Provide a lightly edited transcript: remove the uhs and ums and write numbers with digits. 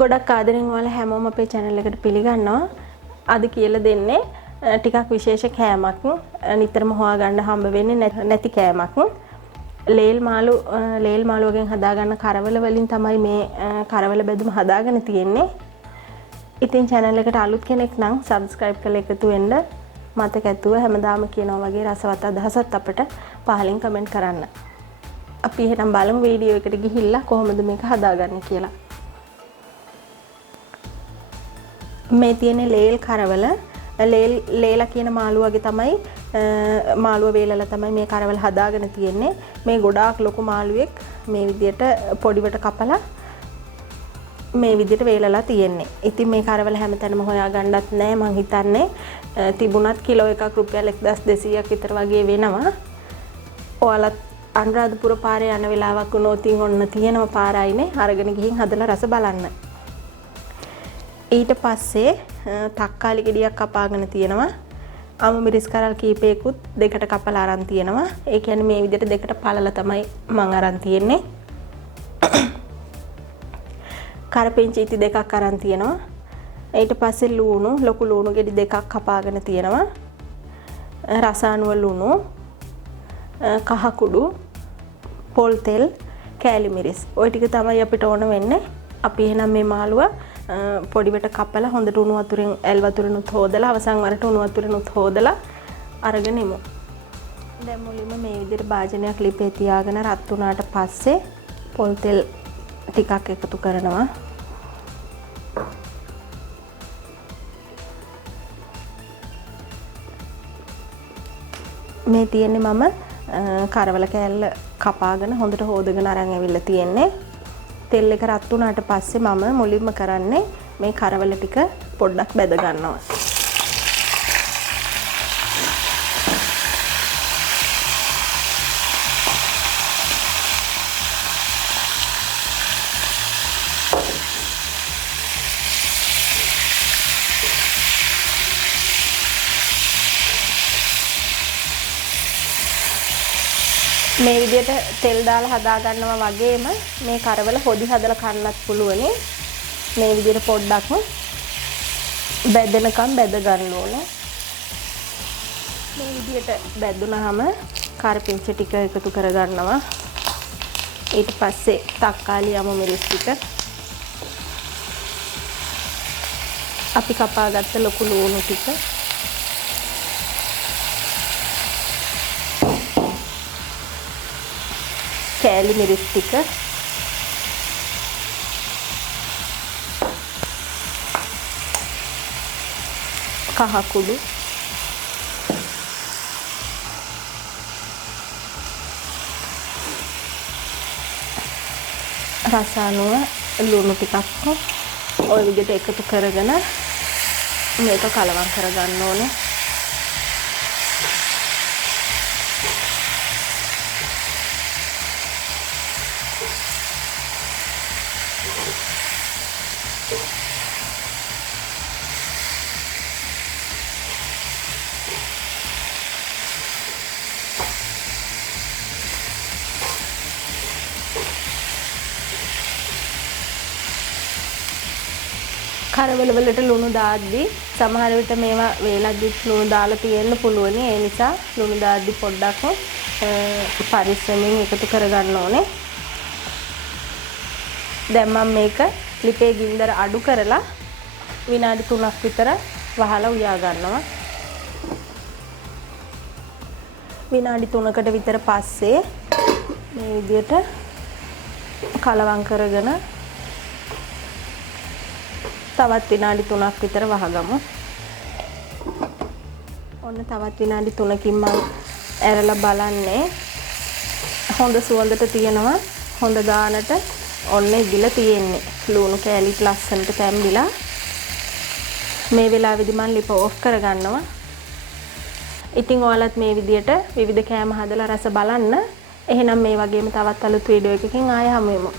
ගොඩක් ආදරෙන් ඔයාලා හැමෝම අපේ channel එකට පිළිගන්නවා. අද කියලා දෙන්නේ ටිකක් විශේෂ කෑමක්. නිතරම හොයාගන්න හම්බ වෙන්නේ නැති කෑමක්. ලේල් මාළු වලින් හදාගන්න කරවල වලින් තමයි මේ කරවල බෙදුම හදාගෙන තියෙන්නේ. ඉතින් channel එකට අලුත් කෙනෙක් නම් subscribe කරලා එකතු වෙන්න. මතක ඇතුව හැමදාම කියනවා වගේ රසවත් අදහසත් අපිට පහලින් comment කරන්න. අපි එහෙනම් බලමු වීඩියෝ එකට ගිහිල්ලා කොහොමද මේක හදාගන්නේ කියලා. මේ තියෙන ලේල් කරවල ලේලා කියන මාළු වගේ තමයි මාළුව වේලලා තමයි මේ කරවල හදාගෙන තියෙන්නේ. මේ ගොඩාක් ලොකු මාළුවෙක් මේ විදියට පොඩිවට කපලා මේ විදියට වේලලා තියෙන්නේ. ඉතින් මේ කරවල හැමතැනම හොයාගන්නත් නෑ මං හිතන්නේ. තිබුණත් කිලෝ එකක් රුපියල් 1200ක් විතර වගේ වෙනවා. ඔයාලත් අනුරාධපුර පාරේ යන වෙලාවක් වුණොත් ඔන්න තියෙනවා පාරයිනේ. අරගෙන ගිහින් හදලා රස බලන්න. ඊට පස්සේ තක්කාලි ගෙඩියක් කපාගෙන තියෙනවා. අමු මිරිස් කරල් කීපයකුත් දෙකට කපලා අරන් තියෙනවා. ඒ කියන්නේ මේ විදිහට දෙකට පළලා තමයි මම අරන් තියෙන්නේ. කරපිංචි ඉති දෙකක් අරන් තියෙනවා. ඊට පස්සේ ලුණු ලොකු ලුණු ගෙඩි දෙකක් කපාගෙන තියෙනවා. රසානුව ලුණු, කහ කුඩු, පොල් තෙල්, කෑලි මිරිස්. ওই ටික තමයි අපිට ඕන වෙන්නේ. අපි එහෙනම් මේ මාළුව පොඩිවට කපලා හොඳට උණු වතුරෙන් ඇල් වතුරෙනුත් හොදලා අවසන් වරට උණු වතුරෙනුත් හොදලා අරගෙන ඉමු. දැන් මුලින්ම මේ විදිහට භාජනයක් ලිපේ තියාගෙන රත් වුණාට පස්සේ පොල් තෙල් ටිකක් එකතු කරනවා. මේ තියෙන්නේ මම කරවල කෑල්ල කපාගෙන හොඳට හොදගෙන අරන් ඇවිල්ලා තියෙන්නේ. තෙල් එක රත් වුණාට පස්සේ මම මුලින්ම කරන්නේ මේ කරවල ටික පොඩ්ඩක් බෙද ගන්නවා. මේ විදිහට තෙල් දාලා හදා ගන්නවා වගේම මේ කරවල හොදි හදලා කන්නත් පුළුවනි. මේ විදිහට පොඩ්ඩක් බැදෙනකම් බැද ගන්න ඕනේ. මේ විදිහට බැදුනහම කරපිංච ටික එකතු කර ගන්නවා. ඊට පස්සේ තක්කාලි යමු මිරිස් ටික අපි කපාගත්ත ලොකු ලුණු ටික කෑලි මිරිස් ටික කහ කුඩු රසානුව ලුණු ටිකක් ඔය විදිහට එකතු කරගෙන මේක කලවම් කරගන්න ඕනේ. කරවල වලට ලුණු දාද්දි සමහර විට මේවා වේලද්දි ලුණු දාලා තියෙන්න පුළුවනි. ඒ නිසා ලුණු දාද්දි පොඩ්ඩක් පරිස්සමෙන් එකතු කරගන්න ඕනේ. දැන් මම මේක ලිපේ ගින්දර අඩු කරලා විනාඩි 3ක් විතර වහලා උයා ගන්නවා. විනාඩි 3කට විතර පස්සේ මේ විදිහට කලවම් කරගෙන තවත් විනාඩි 3ක් විතර වහගමු. ඔන්න තවත් විනාඩි 3කින් මම ඇරලා බලන්නේ. හොඳ සුවඳට තියෙනවා. හොඳ ගානට ඔන්න ඉදිලා තියෙන්නේ. ලුණු කෑලිත් ලස්සනට තැම්බිලා. මේ වෙලාවේදී මම ලිප ඔෆ් කරගන්නවා. ඉතින් ඔයාලත් මේ විදියට විවිධ කෑම හදලා රස බලන්න. එහෙනම් මේ වගේම තවත් අලුත් වීඩියෝ එකකින් ආයෙ හමු වෙමු.